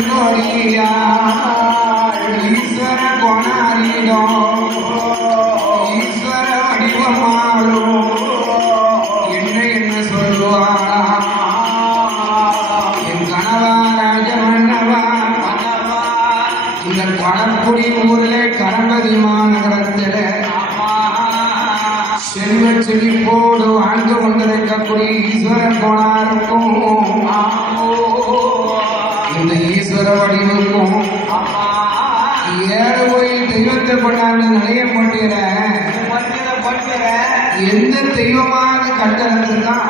செங்கோடியா ஈஸ்வர கோணாரிடம் ஈஸ்வர வடிவமாளும் என்ன சொல்லுவாளா என் கணவா ராஜமன்னவா இந்த கடற்குடி ஊர்ல கரம்பதி மாநகரத்தில செல்வ செழிப்போடு வாழ்ந்து கொண்டிருக்கக்கூடிய ஈஸ்வர கோணாருக்கும் இந்த ஈஸ்வர வடிவுக்கும் ஏழு போய் தெய்வத்தை கொண்டாந்து நிலைய பண்ணுகிற எந்த தெய்வமான கட்டணத்துதான்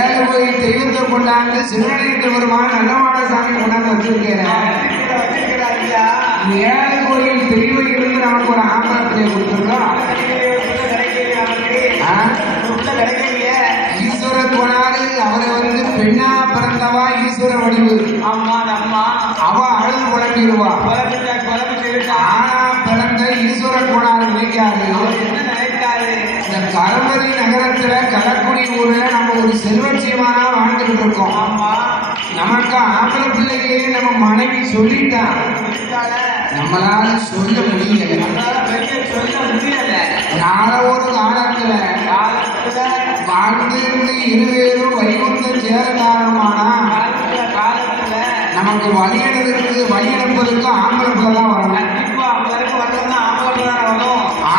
ஏழு போய் தெய்வத்தை கொண்டாந்து சிவனையத்தை வருமான நல்லமான சாமி கொண்டாந்து வச்சிருக்கிறேன். ஏழு கோயில் தெய்வம் இருந்து நமக்கு ஒரு ஆம்பளத்திலே கொடுத்துருக்கோம். ஈஸ்வர கோணாரு அவரை வந்து பெண்ணா பிறந்தவா ஈஸ்வர வடிவு அவ அழுது குழம்பிடுவா. ஆனா பிறந்த ஈஸ்வர கோணாரு நினைக்காது. இந்த கரம்பதி நகரத்துல கடற்குடி ஊர்ல நம்ம ஒரு செல்வச்சியமானா வாழ்ந்துட்டு இருக்கோம். நமக்கு ஆம்பளை பிள்ளையே நம்ம மனைவி சொல்லிட்டான், நம்மளால சொல்ல முடியல. நாள ஒரு காலத்துல வாழ்ந்து இருவேறும் வைகுந்தம் சேர காரணமானா நமக்கு வழி அனுப்பதற்கு ஆம்பளை பிள்ளை தான் வரணும்.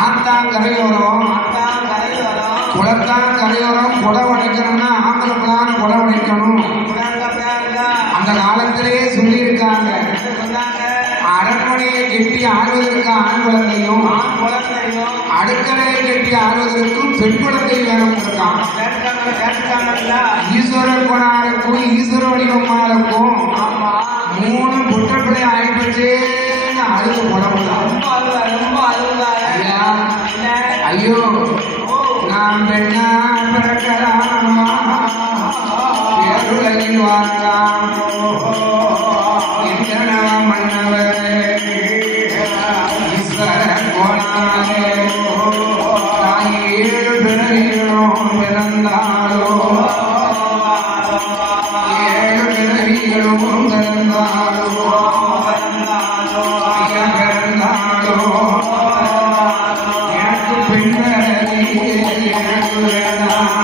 ஆத்தான் கரையோரம் குளத்தான் கரையோரம் குடை உடைக்கணும்னா ஆம்பளை பிள்ளான குடை உடைக்கணும். அந்த காலத்திலேயே சொல்லியிருக்காங்க, அரண்மனையை கெட்டி ஆள்வதற்கு ஆண் குழந்தையும் அடுக்கலையை கெட்டி ஆள்வதற்கும் பெண் குழந்தை வேணும் இருக்கான். ஈஸ்வர கோணாருக்கும் ஈஸ்வர வடிவம்மாருக்கும் 3 புற்றப்பிள்ளை ஆயிப்பச்சேன்னு அழுது போடலாம். ஐயோ நாம் பெண்ணா பிறக்கலாமா பேருலகில் வாழலாம் என்றனவ மன்னவர் ஈஸ்வர கோணாரே தாய் 7 பிறவிகளும் பிறந்தாலோ 7 பிறவிகளும் பிறந்தாலோ பிறந்தாலோ எனக்கு பெண்களே எனக்கு வேண்டாம்.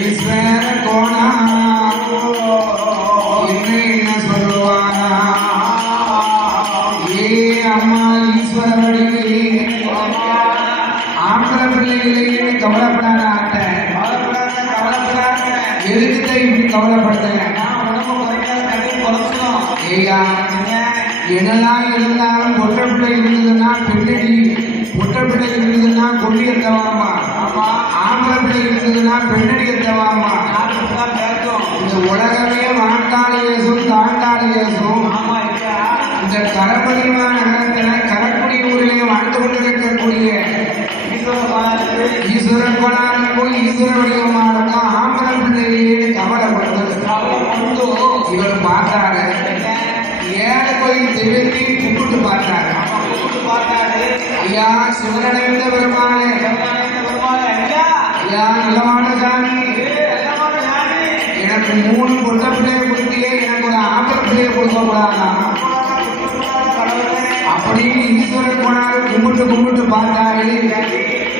ஈஸ்வர கோணா என்ன சொல்லுவானா ஏ அம்மா ஈஸ்வர வடிவே ஆம்பளை பிள்ளைகளையே கவலைப்படாத ஆட்டேன். எதுக்குத்த இப்படி கவலைப்படுத்தேன்? ஏயா என்னெல்லாம் இருந்தாலும் பொட்டை பிள்ளை இருந்ததுன்னா பெண்ணடி, பொட்டை பிள்ளை இருந்ததுன்னா கொல்லி எத்தவாமா, ஆம்பளை பிள்ளை இருந்ததுன்னா பெண்ணடி எத்தவாமா. இந்த உலகமே வாண்டாளி ஏசும் தாண்டாளி ஏசும். இந்த கரம்பதிமா நகரத்தில கடற்குடி ஊரிலே வாழ்ந்து கொண்டிருக்கக்கூடிய ஈஸ்வர கோணாருக்கும் ஈஸ்வர வடிவமானுக்கும் ஆம்பளை பிள்ளையே கவலைப்படுத்தது. இவர் பார்த்தாரு, 7 கோயில் தெய்வத்தையும் கும்பிட்டு பார்த்தாரு. ஐயா சிவனடைந்த பெருமாளே, ஐயா நல்லமான சாமி, எனக்கு 3 பொட்டை பிள்ளையை கொடுத்தியே, எனக்கு ஒரு ஆம்பளை பிள்ளையை கொடுக்க கூடாதா அப்படின்னு ஈஸ்வர கோணாரு கும்பிட்டு பார்த்தாரு.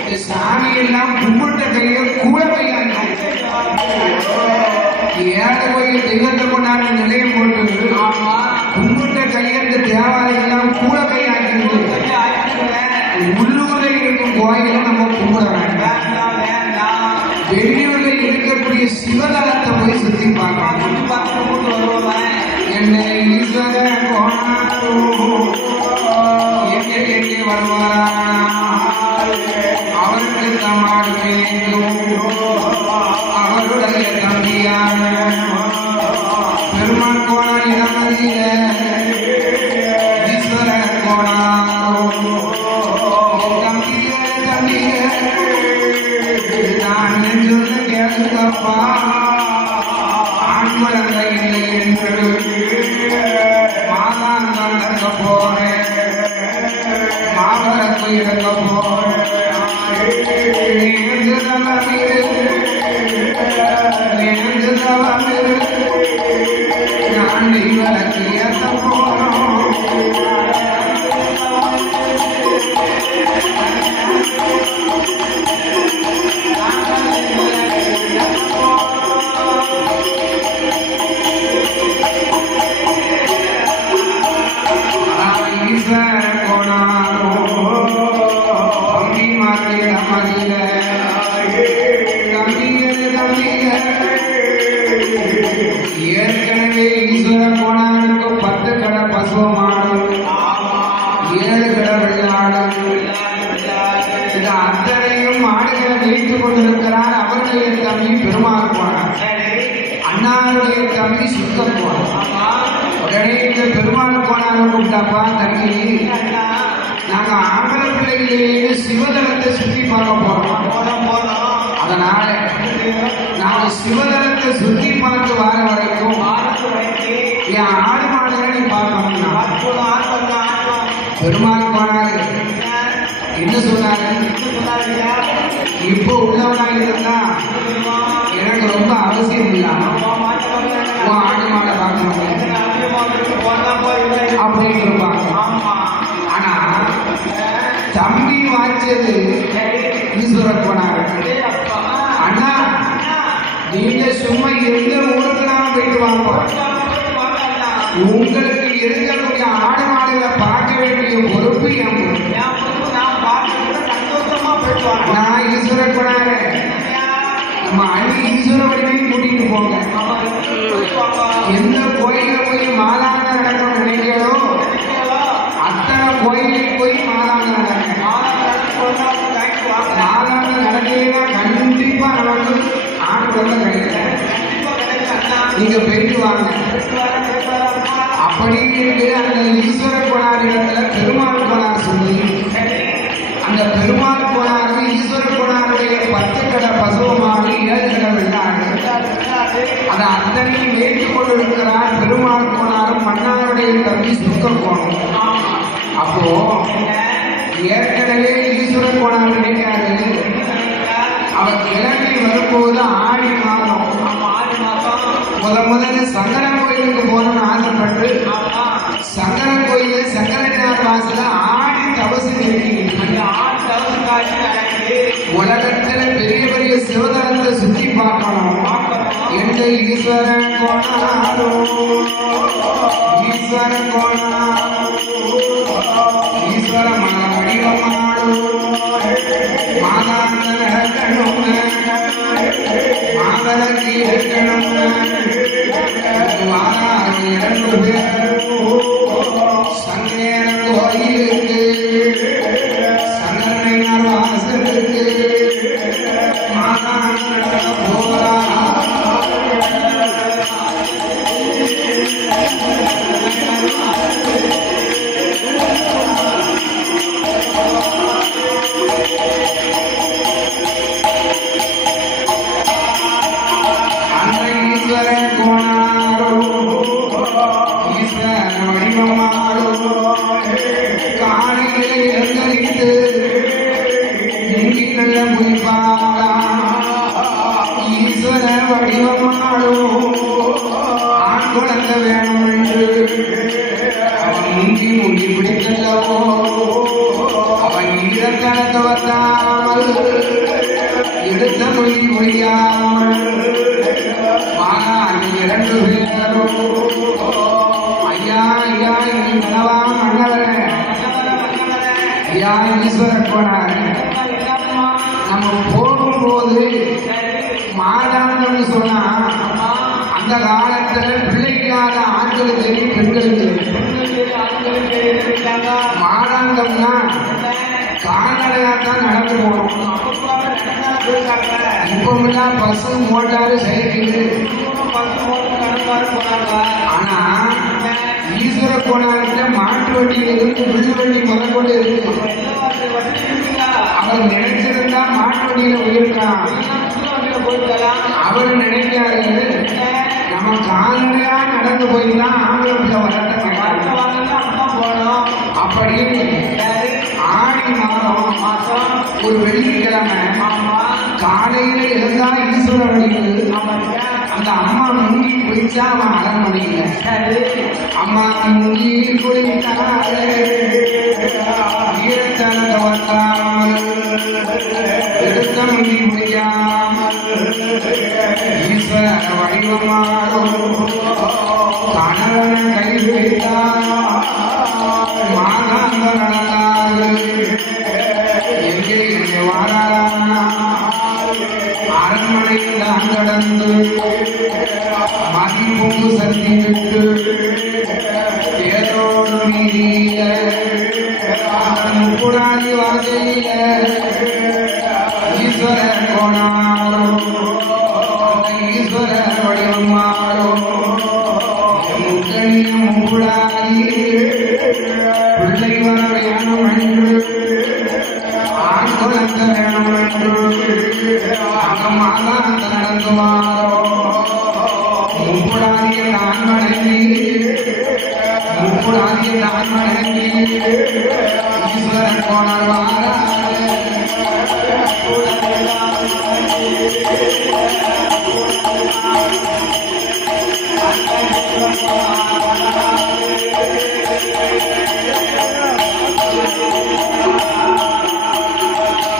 இந்த சாமி எல்லாம் கும்பிட்ட கையை கூட கையாங்க 7 கோயில் தெய்வத்தை கொண்டாடி நிலையம் போட்டு கும்பிட்ட கையை இந்த தேவாலயம் கூட கையாக்கிடுது. உள்ளூர்ல இருக்கும் கோயிலை நம்ம கும்பிட வேண்டாம், வெளியூர்ல இருக்கக்கூடிய சிவதலத்தை போய் சுத்தி பார்க்கலாம். என்னை ஈஸ்வர கோணாரு எங்கே வருவாரா அவருக்கு தமாடு அவருடைய தம்பியான பெருமாள் கோணார் இடமதியில ஈஸ்வர கோணாரு தம்பியே நான் நெஞ்சொன்னு கேளுங்கப்பா. ஆண்மலங்க இல்லை என்று மாதாங்கம் நடக்க போறேன் மாவரத்து இறங்க போறேன் நான் இவருக்கு ஏற்ற போறோம் ஏற்கனவே ஈஸ்வர கோணாருக்கு 10 கடை பசுவமாடு 7 கடை வெள்ளாடு இது அத்தனையும் மாடுகளை வைத்துக் கொண்டிருக்கிறார் அவருடைய தம்பி பெருமாள் கோணார் அண்ணாருடைய தம்பி சுத்தம் கோணார் உடனே இந்த பெருமாள் கோணாரை கூப்பிட்டாப்பா தம்பி நாங்க ஆம்பளை பிள்ளைகளே சிவதலத்தை சுற்றி பார்க்க போறோம் அதனால நாங்க சிவதலத்தை சுற்றி பார்த்து வர வரைக்கும் என் ஆடு மாடுகளை நீ பார்க்கணும் பெருமாள் போனாரு என்ன சொன்னாரு இப்போ உள்ளவனா இருந்தா எனக்கு ரொம்ப அவசியம் இல்லாம ஆடு மாடை பார்க்கணும் அப்படின்னு இருப்பாங்க ஆனா தம்பி வாய்ச்சது ஈஸ்வரன் போனாரு அண்ணா நீங்க சும்மா எந்த ஊருக்குனாலும் போயிட்டு வாங்க உங்களுக்கு இருக்கக்கூடிய ஆடு மாடுகளை பார்க்க வேண்டிய பொறுப்பு நான் ஈஸ்வரன் போனாரு நம்ம அண்ணி ஈஸ்வர வடிவையும் கூட்டிட்டு போங்க எந்த கோயில போய் மாதாங்க நடக்கணும் நினைக்கிறோ அத்தனை கோயிலுக்கு போய் மாதாங்க நடக்க மாதாங்க நடக்கையினா கண்டிப்பா நமக்கு ஆடு கொள்ள கிடையாது நீங்க போயிட்டு வாங்க அப்படி அந்த ஈஸ்வர கோணாரிடத்துல பெருமாள் கோணார் சொல்லி அந்த பெருமாள் கோணாருக்கு ஈஸ்வர கோணாருடைய 10 கடை பசுவமாடு 7 கடை வெள்ளாடு அதை அத்தனையும் ஏற்றுக் கொண்டிருக்கிறார் பெருமாள் கோணாரும் மன்னாருடைய தம்பி சுக்க கோணம் அப்போ ஏற்கனவே ஈஸ்வர கோணார் நினைக்காது அவர் கிளம்பி வரும்போது ஆடி மாதம் முதல்ல சங்கர கோயிலுக்கு போகணும்னு ஆசைப்பட்டு சங்கர கோயில சங்கரநாத வாசல ஆடி தவசு உலகத்துல பெரிய பெரிய சிவதலத்தை சுற்றி பார்க்கணும் எந்த ஈஸ்வரன் கோணாரோ ஈஸ்வரன் கோணாரோ ஈஸ்வர மன வடிவமானோ மாதாங்க நடக்கணும் மாதரக்கு இருக்கணும் இரண்டு பேரும் சங்கேர கோயிலுக்கு சங்கரனார் வாசலுக்கு மாதாங்க போரா ஈஸ்வரன் கோணாரோ ஈஸ்வர வடிவமாரோ காணிலே இறங்கரித்து நல்ல முடிப்பாரா ஈஸ்வர வடிவமாரோ ஆண் குழந்தை வேணும் என்று அவன் முங்கி பிடிக்கல்லவோ அவன் ஈரக்கணக்க வந்தாமல் எடுத்த மொழியாமல் இரண்டு பேரும் ஐயா ஐயா நீ மனவா மன்னவர ஐயா ஈஸ்வர கோணார் நம்ம போகும்போது மாதாங்கன்னு சொன்னா அந்த காலத்துல பிள்ளைக்காத ஆண்களுக்கு தெரியும் பெண்களுக்கு மாதாங்கம்னா கால்நடையாத்தான் நடந்து போகணும் இப்பெல்லாம் பஸ் மோட்டாரு சைக்கிள் ஆனா ஈஸ்வர கோணார்கிட்ட மாட்டு வண்டியில இருந்து வில்லு வண்டி முதற்கொண்டு இருக்கு அவர் நினைச்சிருந்தா மாட்டு வண்டியில போயிருக்கான் அவர் நினைக்காரு நம்ம நம்ம காலையா நடந்து போய் தான் ஆம்பளை பிள்ளை வரட்ட போனோம். அப்படி ஆடி மாதம் ஒரு வெள்ளிக்கிழமை காலையில இருந்தா ஈஸ்வர வழிக்கு அந்த அம்மா முங்கி குளிச்சா அவன் அரண்மனையில அம்மா முங்கி குளித்தாலே ஈரத்தனத வந்தாமல் எடுத்த முங்கி குளிக்காமல் ஈஸ்வர வடிவமாறும் கணவன் கைவிட்டார் மாதாங்க நடந்தார்கள் எங்கே வாரானா அரண்மனையில் தான் கடந்து மதிப்பொங்கு சந்தி விட்டு தேரோடு வீதியில முக்குடாதி வாசையில ஈஸ்வர கோணாரோ ஈஸ்வர வடிவமாரோ முக்கணியும் முக்குடாதி பிள்ளை வர வேணும் என்று ஆண் குழந்தை வேணும் என்று அகமாதான் நடந்துவாரோ முக்குடாதிய தான் வணங்கி முக்குடாதிய தான் வணங்கி ஈஸ்வரன் போனார்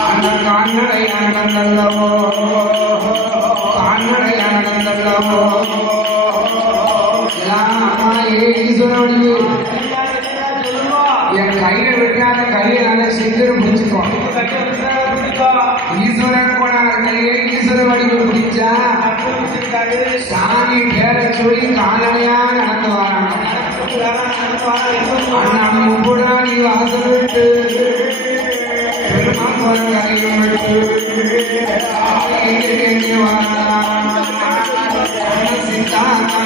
அந்த கால்நடையானந்தல்லவோ கால்நடையானந்தல்லவோ ஈஸ்வரவடிவு என் கையை விட்டாத கையை நல்ல செஞ்சு பிடிச்சுக்கோ ஈஸ்வரன் போனார் கையை ஈஸ்வர வடிவு பிடிச்சா சாமி பேரை சொல்லி கால்நடையா நடந்து வராங்க முப்புடாடி வாசல் விட்டு பெருமாள் கரையும் விட்டு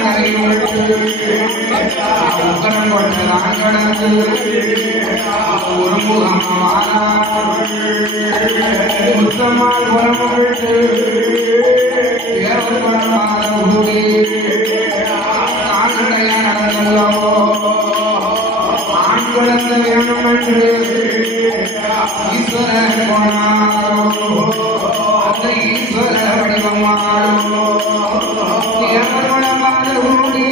கரையும் விட்டு உக்கரம் கொட்டதான் கடந்து ஒரு முகமானா முத்தம்மாள் புறமு விட்டு ஏறு புறமாக கூடி கால்நடையா நடந்தல்லவோ ஆண் குழந்தை வேணும் என்று ஈஸ்வர போனாரோ அந்த ஈஸ்வர வடிவமாரோ தேவகுணமாக கூடி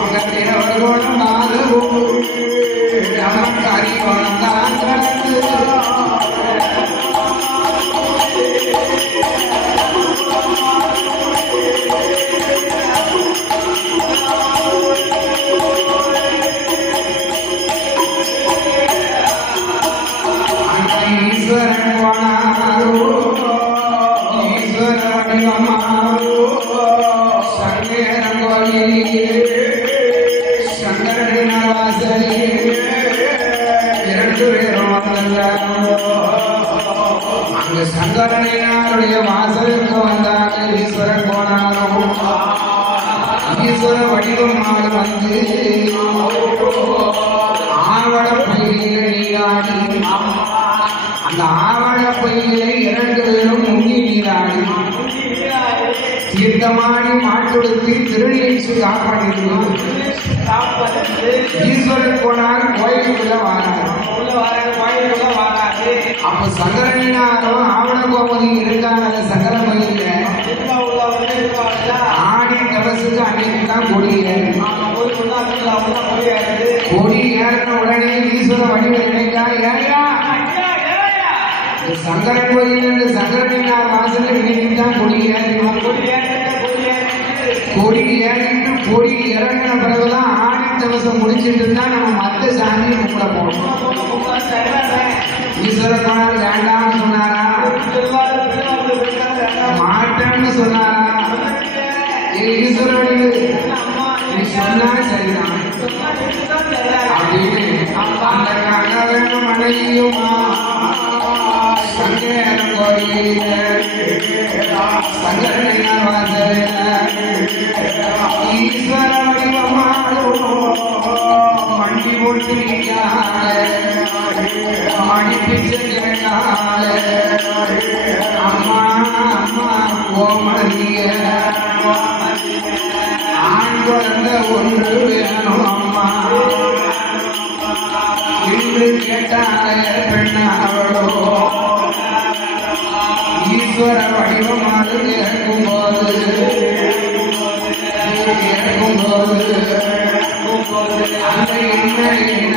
அந்த தேவகுணமாக கூடி நமக்கு அறிவனம் தான் கடந்து ஈஸ்வரன் போனாரோ ஈஸ்வர வடிவமாரோ சங்கேரம் கோயிலே சங்கரனின் வாசலிலே இரண்டு பேரும் வந்தாரோ அங்கு சங்கரனினாருடைய வாசலுக்கு வந்தாங்க ஈஸ்வரன் போனாரோ ஈஸ்வர வடிவமாக வந்து ஆவண பையில நீராடி அந்த ஆவண பையில இரண்டு பேரும் முங்கி நீராடி தீர்த்தமாடி மாட்டுடுத்தி திருநீச்சு காப்பாற்றிருந்தோம் ஈஸ்வரன் போனால் கோயிலுக்குள்ள வராது அப்ப சங்கரனாரும் ஆவண கோபதி இருக்காங்க சங்கர கோயில ஆடி தபசுக்கு அன்னைக்கு தான் கொடியேறும் கொடி ஏறின உடனே ஈஸ்வர வடிவம் நினைக்கா ஏயா சங்கரன் கோயில் சங்கரனார் வாசல் இன்னைக்கு தான் கொடி ஏறினோம் கொடி ஏறிட்டு கொடி இறங்கின பிறகுதான் ஆடி தவசம் முடிச்சுட்டு தான் நம்ம மத்த சாமியை கும்பிட போகணும் ஈஸ்வர போனால் வேண்டாம்னு சொன்னாரா மாட்டேன்னு சொன்னாரா ஈஸ்வர வடிவு நீ சொன்னா சரிதான் அப்படின்னு அந்த கணவன் மனைவியுமா சங்கரன் கோயில சங்கரனார் வாசல ஈஸ்வர வடிவமானோ மண்டி போட்டு மணி பிச்சை கேட்டாலே அம்மா அம்மா கோமதிய ஆண் குழந்தை ஒன்று வேணும் அம்மா என்று கேட்டாலே பெண்ணாவளோ ஈஸ்வர வடிவமாக இருக்கும்போது அந்த என்ன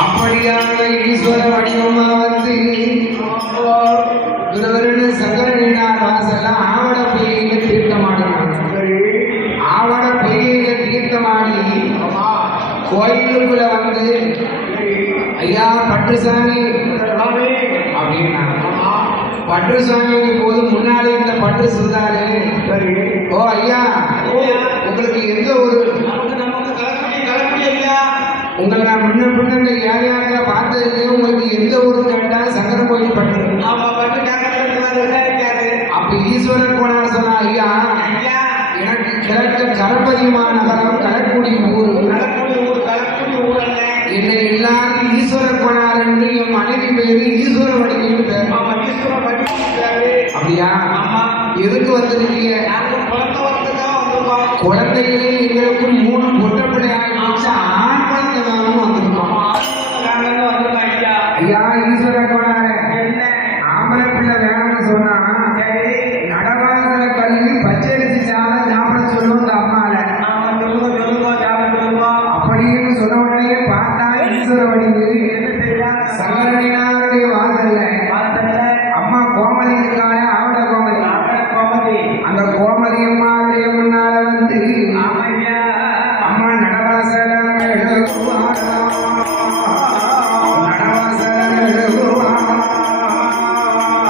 அப்படியாக ஈஸ்வர வடிவமா வந்து குருவருடன் சங்கரனினார் வாசல்ல ஆவட பொய்யில தீர்த்தமாடினார். ஆவட பொய்யில தீர்த்தமாடி கோயிலுக்குள்ள வந்து ஐயா பட்டுசாமி அப்படின்னா பட்டுசாமிக்கு போது முன்னாடி இந்த பட்டு சொல்றாரு ஓ ஐயா உங்களுக்கு எந்த ஒரு உங்களை நான் முன்ன யார் யாரெல்லாம் பார்த்ததுக்கு உங்களுக்கு எந்த ஊரு கேட்டா சங்கர கோயில் பட்டு அப்ப ஈஸ்வரன் போனார் சொன்னா ஐயா எனக்கு கிழக்கு கரபதிமா நகரம் கலக்குடி ஊர் என்னை எல்லாரும் ஈஸ்வரன் போனார் என்று என் மனைவி பேரு ஈஸ்வர வடிவில் பேர் அப்படியா எதுக்கு வந்திருக்கீங்க குழந்தைகளே எங்களுக்கு 3 பொட்ட பிள்ளை ஆகிடுச்சு ஆண் குழந்தை வேணும் வந்திருக்கோம் ஐயா ஈஸ்வரன் போனாரு ஆம்பளை பிள்ளை வேணும்னு சொன்னா நடவாசல கல்வி பச்சரிசி சாதம் சாப்பிட சொல்லுவோம் இந்த அம்மால அப்படின்னு சொன்ன உடனே பார்த்தா ஈஸ்வர வடிவு சங்கரனினாருடைய வாசல்ல அம்மா கோமதி இருக்காளே அவட கோமதி அந்த கோமதி அம்மாவுடைய முன்னால வந்து அம்மா நடவாசல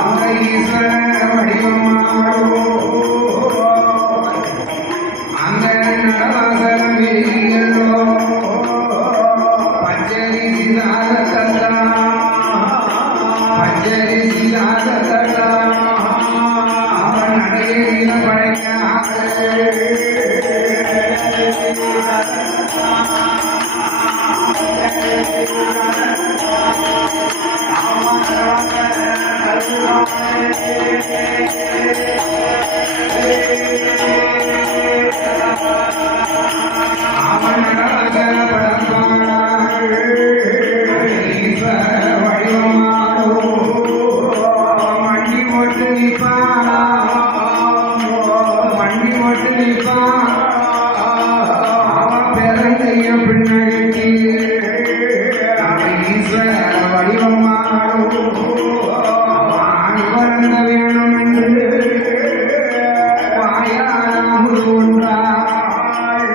அந்த ஈஸ்வர வடிவமாடோ அந்த நடவாசலம் வெளியிலோ பச்சரிசி சாதத்தா பச்சரிசி சாதத்தா அவன் நடையில படைக்க அவன் நடவாசல படப்பாள் ஈஸ்வர வடிவமாடோ மண்டி போட்டு நிற்பா அவன் பிறந்தைய பின்னாடி ஈஸ்வர வடிவமாடோ ஆண் பிறந்த வேணும் என்று வாயாராமுது ஒன்றாள்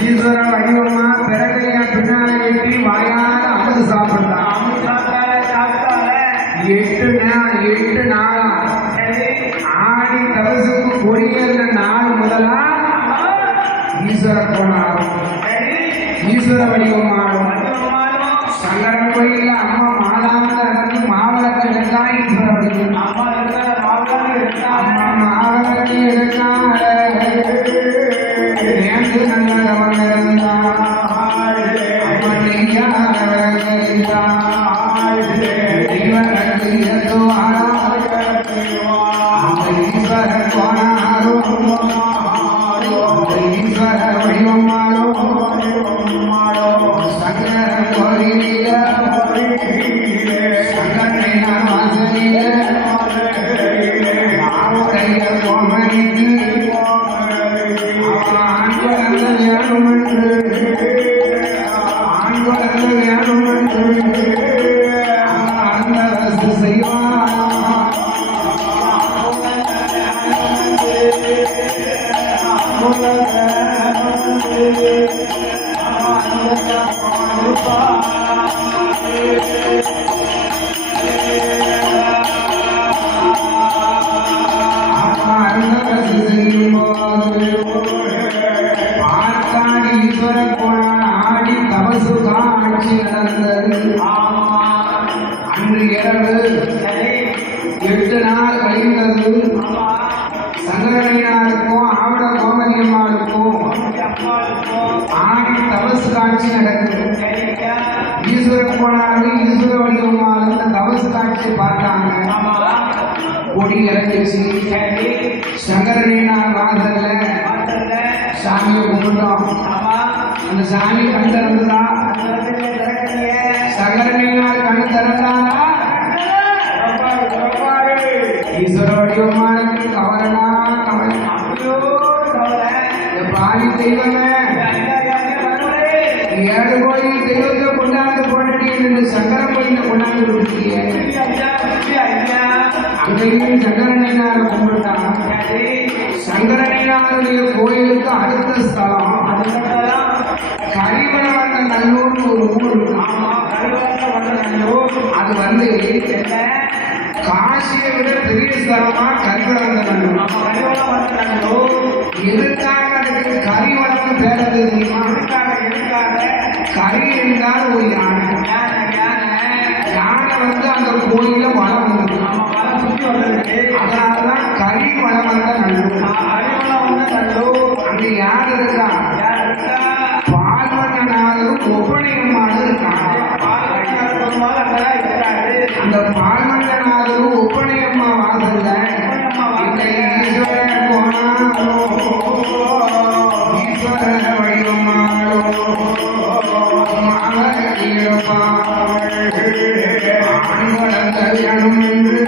ஈஸ்வர வடிவமா பிறந்தைய பின்னால வெட்டி வாயார அமுது சாப்பிட்டான் 8 நாளா ஆடி தவசுக்கு கொடியேற நாள் முதலா ஈஸ்வர போனாலும் ஈஸ்வர வடிவமாடும் சங்கரன் கோயில அம்மா மாலாங்க நடந்து மாவளக்கு எடுத்தா ஈஸ்வர வடிவம் அம்மா மாவளக்கு எடுத்தாங்க நேற்று நல்லவன் இருந்தாள் அம்மா நெய்யாக இருந்தாள் இவனுக்கு எதுவாரா ஈஸ்வர கோணாரோ ஈஸ்வர வடிவமாடோ சங்கர கோயில சங்கரனை வாசலில 8 நாள் கழிந்தது. சங்கரனையாருக்கும் ஆவண கோமதியம்மாளுக்கும் ஆடி தபசு காட்சி நடக்குது. ஈஸ்வரன் போனாலும் ஈஸ்வர வடிவம்மாலும் இந்த தபசு காட்சியை பார்த்தாங்க. கொடி இறங்கிச்சு. சங்கரனையார் வாசல்ல சாமியை கும்பிட்டோம். அந்த சாமி கண் திறந்துதா? சங்கரனையார் கண் திறந்தாரா? ஈஸ்வர வடிவம்மாளுக்கு கவலைனா கவலை. பாதி தெய்வமே 7 கோயில் தெய்வத்தை கொண்டாந்து போனீங்க, சங்கர கோயில கொண்டாந்து விட்டுருக்கீங்க. அங்கேயும் சங்கரனையார கும்பிட்டான். சங்கரனையாருடைய கோயிலுக்கு அடுத்த ஸ்தலம் கரிவளவந்த நல்லூர்னு ஒரு ஊர் இருக்கு. அது வந்து காசியை விட பெரிய ஸ்தலமா கரிவளவந்த நல்லூர். எதுக்காக அதுக்கு கரிவளம் பேரது தெரியுமா? கரி என்றால் ஒரு யானை. யானை வந்து அந்த கோயில வளம் வந்தது. அதனாலதான் கரி வளம் வந்த நல்லூர். அங்க யார் இருக்கா? பால்வண்ணனாரும் ஒப்பனையம்மாளும் இருக்காங்க. அந்த பால்வண்ணனாரும் ஒப்பனையம்மா வாசல்ல ஈஸ்வரன் போனாலோ ஈஸ்வர வடிவம்மாளோ ஆண்களன் கல்யாணம் என்று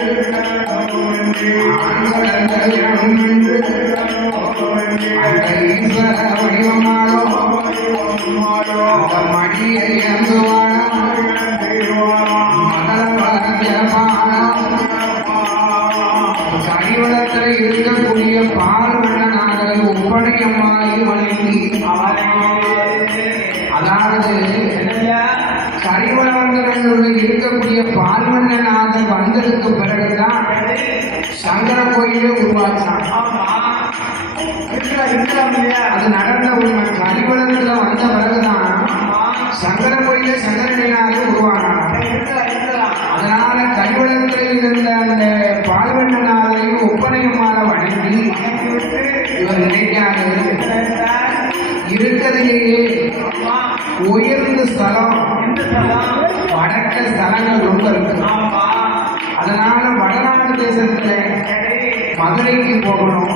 அந்த ஈஸ்வர வடிவம்மாளோ அந்த மடியை அந்துவானோ கரிவளத்தில் இருக்கக்கூடிய பால்வண்ணனாரை ஒப்பனையம்மாளையும் வணங்கி, அதாவது கரிவளவங்களில் இருக்கக்கூடிய பால்வண்ணநாதர் வந்ததுக்கு பிறகுதான் சங்கர கோயிலே உருவாச்சான். அது நடந்த உண்மை. கரிவளத்துல வந்த பிறகுதான் சங்கர கோயிலே சங்கரனையாரே உருவானார். அதனால கரிவளத்தில் இருந்த அந்த பால்வண்ணனாரையும் ஒப்பனையம்மாள வணங்கி இவர் நினைக்காது இருக்கிறதையே உயர்ந்த ஸ்தலம் வடக்க ஸ்தலங்கள் ரொம்ப இருக்கு. அதனால வடநாட்டு தேசத்துல மதுரைக்கு போகணும்.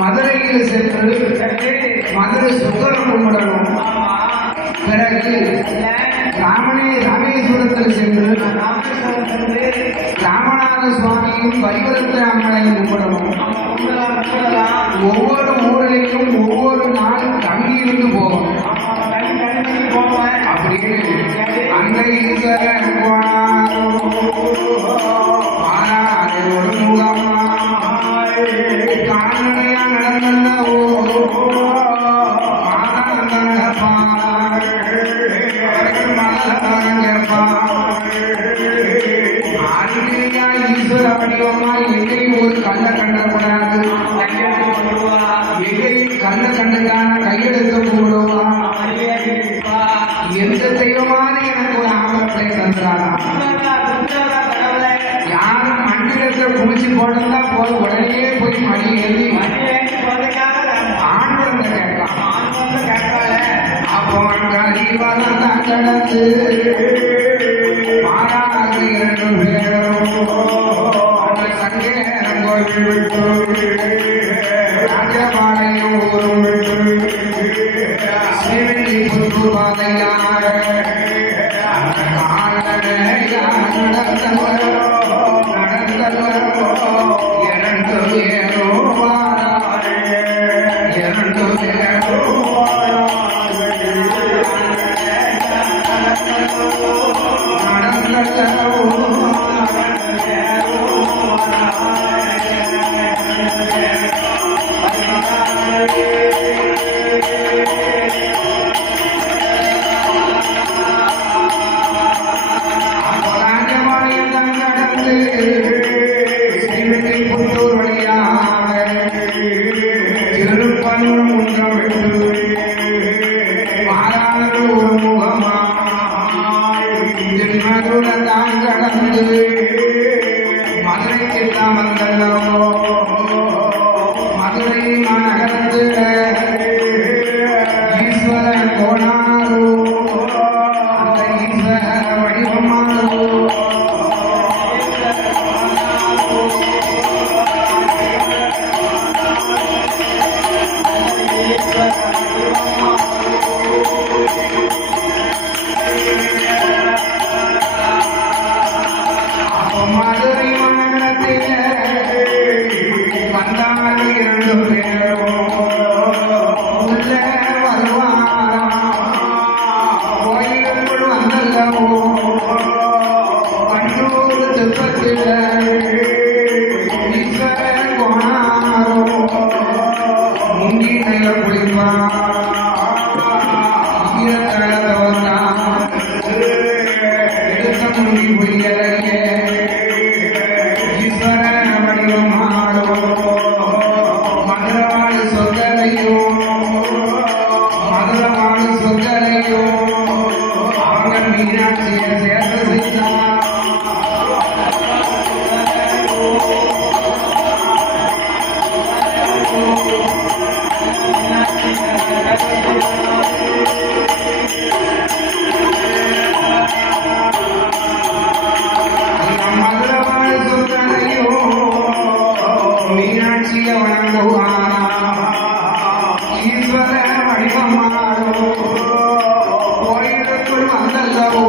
மதுரையில் சென்று மதுரை சுந்தரம் கும்பிடணும். பிறகு ராமேஸ்வரத்தில் சென்று ராமநாத சுவாமியும் பரிவரத்த அம்மனையும் கும்பிடணும். ஒவ்வொரு ஊரிலையும் ஒவ்வொரு நாளும் தங்கியிருந்து போகணும். அப்படின்னு அந்த ஈஸ்வரன் போனாரோடு முகமா காணனையா நடந்த ஈஸ்வர வடிவமா எங்கேயும் ஒரு கல்ல கண்டக்கூடாது. எங்கேயும் கல்ல கண்டுக்கான கையெழுத்த போடுவா. எந்த தெய்வமான எனக்கு ஒரு ஆபத்தை தந்துறாரா? யாரும் மண்டிடத்தை குளிச்சு போட்டா போய் உடனே போய் மடி எழுதி ஆண் குழந்தை கேட்கலாம். அப்போ கரிவளம் கடந்து மாறாது 2 பேரும் சங்கேரம் கோயில் விட்டு ராஜபாளையம் ஊரும் விட்டு சிவனி புத்து பாதையாக நடந்தவரோ 2 பேரோ 2 பேரோ புத்தூர் வழியாக திருப்பன்னூர் முன்றம் விட்டு மாறான ஒரு முகமாய் கடந்து மதுரை மாநகரத்திலே வந்தார்கள் 2 பேரும் உள்ளே வருவாராம். கோயிலுக்குள் வந்தல்லவோ கண்ணூர் தெப்பத்திலே ஈஸ்வரன் போனாரோ முங்கி மேல குளிப்பான் எடுத்த முங்கி பொய்யலையே ஈஸ்வர வடிவமாடோ மதுரவாடு சொந்தரையோ மதுரவாடு சொந்தரையோ அவங்க மீனாட்சியை சேர்த்து செய்தார். மதுரவாடு சொந்தரையோ மீனாட்சிய வணங்குவாரா ஈஸ்வர வடிவமாடோ கோயிலுக்குள் வந்தல்லவோ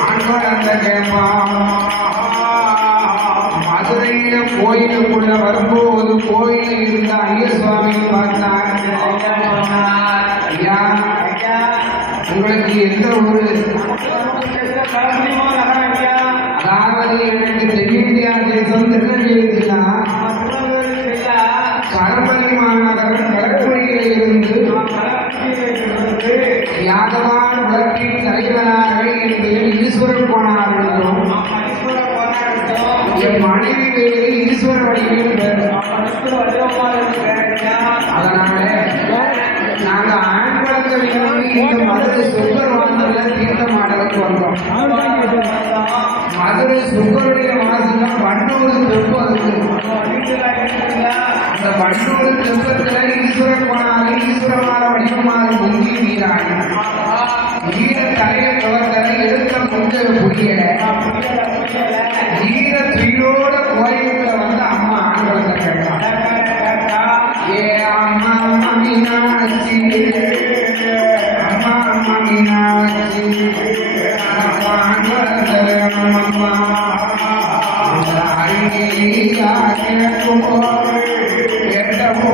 ஆண் குழந்தை கேட்பான். மதுரையில கோயிலுக்குள்ள வரும்போது கோயில் இருந்த ஐயர் சுவாமியை பார்த்தார். ஐயா உங்களுக்கு எந்த ஊரு? அதாவது எனக்கு தென்னிந்தியா தேசம் திருநெல்வேலி ஜில்லா கரம்பலி மாநகரம் கடற்கரையில் இருந்து யாதவான் குலத்தின் தலைவராக என் பெயர் ஈஸ்வரன் போனார் என்றும் என் மனைவி பேரு ஈஸ்வர வடிவில் பேர். அதனால நாங்க ஆண் குழந்தை இந்த மதுரை சுகர் வாங்கல தீர்த்தம் ஆடலுக்கு வந்தோம். மதுரை சுகருடைய வாசல வண்டூர் தெப்பம் இருக்கு. அந்த வண்டூர் தெப்பத்துல ஈஸ்வரன் போனாரு ஈஸ்வரமான வடிவமான முங்கி வீராங்க ஈர தலையை துவத்தல எடுத்த கொஞ்சம் புரியல ஈர துயிலோட கோயிலுக்குள்ள வந்து அம்மா ஆண்குழந்தை கேட்டான். ஏ அம்மா அம்மா மீனாட்சி அம்மா அம்மா மீனாட்சி அம்மா ஆண்குழந்தை வேணும் அம்மா கேட்கும் கேட்டபோ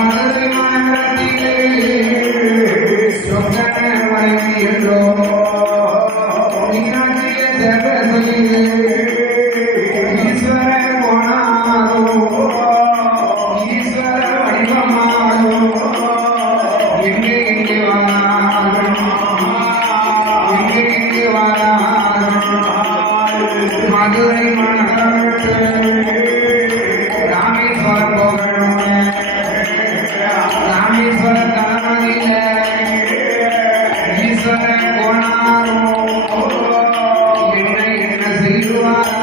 மதுரை மாநகரத்திலே சொக்கன வரைவி என்றோ மீனாட்சியை சேவை செய்து ஈஸ்வர போனாரோ ஈஸ்வர வடிவமாரோ எங்கே எங்கே வாராரோ எங்கே எங்கே வாராரோ மதுரை மாநகரத்திலே ராமேஸ்வரம் போகணும் ராமேஸ்வர தலைமையில ஈஸ்வரன் போனாரோ என்ன செய்வார்?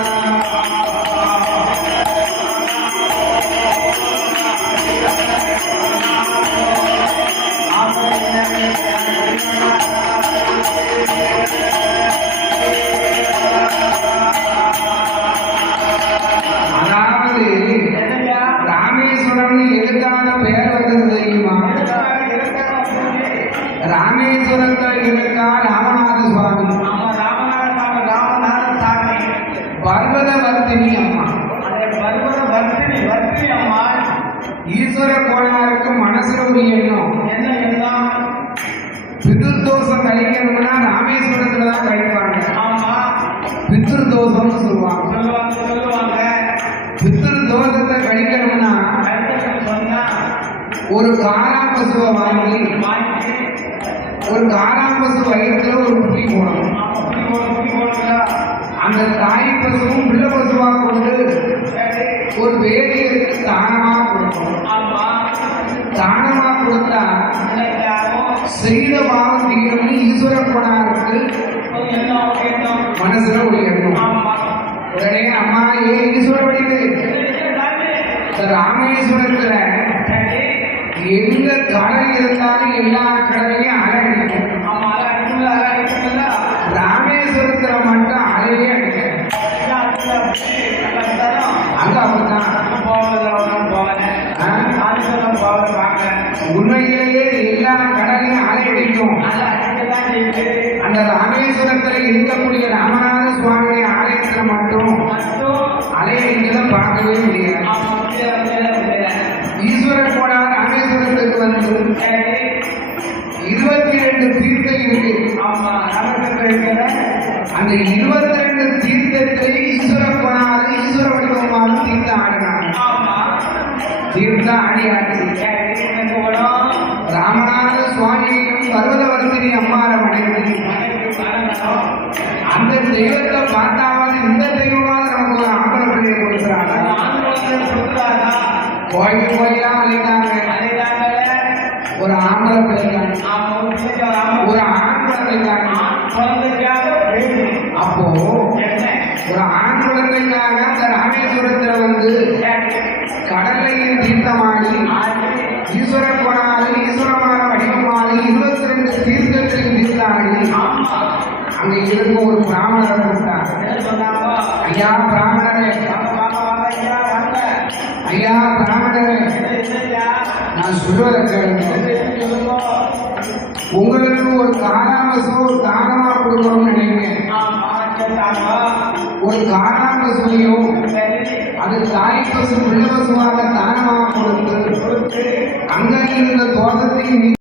அதாவது ராமேஸ்வரம் எதுக்கான பெயர் வந்தது தெரியுமா? ராமேஸ்வரத்துல இருக்கா ராமநாத சுவாமி பர்வதவர்த்தினி அம்மா ஈஸ்வர கோளாருக்கு மனசுல ஒரு எண்ணம் பிதுர்தோஷம் கழிக்கணும்னா ராமேஸ்வரத்துல தான் கழிப்பாங்க. பித்ருதோஷம்னு சொல்லுவாங்க. பித்ருதோஷத்தை கழிக்கணும்னா ஒரு காராம்பசுவை வாங்கி ஒரு காராம்பசு வயிற்றுல ஒரு குட்டி போடணும். அந்த தாய் பசுவும் பிள்ளை பசுவா கொண்டு ஒரு வேலைக்கு தானமா கொடுக்கணும். தானமா கொடுத்தா செய்த பாவம் தீரம்னு ஈஸ்வர கோணாருக்கு மனசுல ஒரு எண்ணம். உடனே அம்மா ஏன் ஈஸ்வர வடிவு இந்த ராமேஸ்வரத்துல எந்த கடல் இருந்தாலும் எல்லா கடலையும் அலை அடிக்கும். ஆமா, அலை அடிக்கும்ல, அலை அடிக்கும்ல. ராமேஸ்வரத்துல மட்டும் அலையே அடிக்கும். அங்க அப்படித்தான் உண்மையிலேயே எல்லா கடலையும் அலை அடிக்கும். அந்த ராமேஸ்வரத்துல இருக்கக்கூடிய ராமநாத சுவாமி ஆலயத்துல மட்டும் அலையடிக்கிறத பார்க்கவே முடியாது. ஈஸ்வரன் போனா ராமேஸ்வரத்துக்கு வந்து 22 தீர்த்தம் இருக்கு. அந்த 22 தீர்த்தத்திலே ஈஸ்வரன் போனாலும் ஈஸ்வர வடிவமாலும் தீர்த்தம் ஆடினாங்க. தீர்த்தம் ஆடியாச்சு. ராமநாத சுவாமியையும் பர்வதவர்த்தினி அம்மார வணங்கி அந்த தெய்வத்தை பார்த்தாவது இந்த தெய்வமாவது நமக்கு ஒரு ஆம்பளை பிள்ளையை கொடுக்குறாங்க. கோயில் கோயிலா அழைத்தாங்க. ஒரு ஆம்பளை பிள்ளைங்க, ஒரு ஆண் குழந்தைக்காக. அப்போ ஒரு ஆண் குழந்தைக்காக அந்த ராமேஸ்வரத்துல வந்து கடலையும் தீர்த்தமாடி ஈஸ்வரன் போனாலும் ஈஸ்வரமான வடிவமாடி 22 தீர்த்தத்திலையும் தீர்த்தாடி அங்க இருக்கும் ஒரு பிராமணரை கூப்பிட்டார். ஐயா பிராமணரே, ஐயா பிராமணரே, நான் சொல்வதை கேளுங்க. உங்களுக்கு ஒரு காராமசோ ஒரு தானமா கொடுக்கணும்னு நினைக்கிறேன். ஒரு காராமசையும் அது தாய் பசு பிள்ளை பசுவாக தானமாக கொடுத்து அங்க இருந்த தோட்டத்தையும்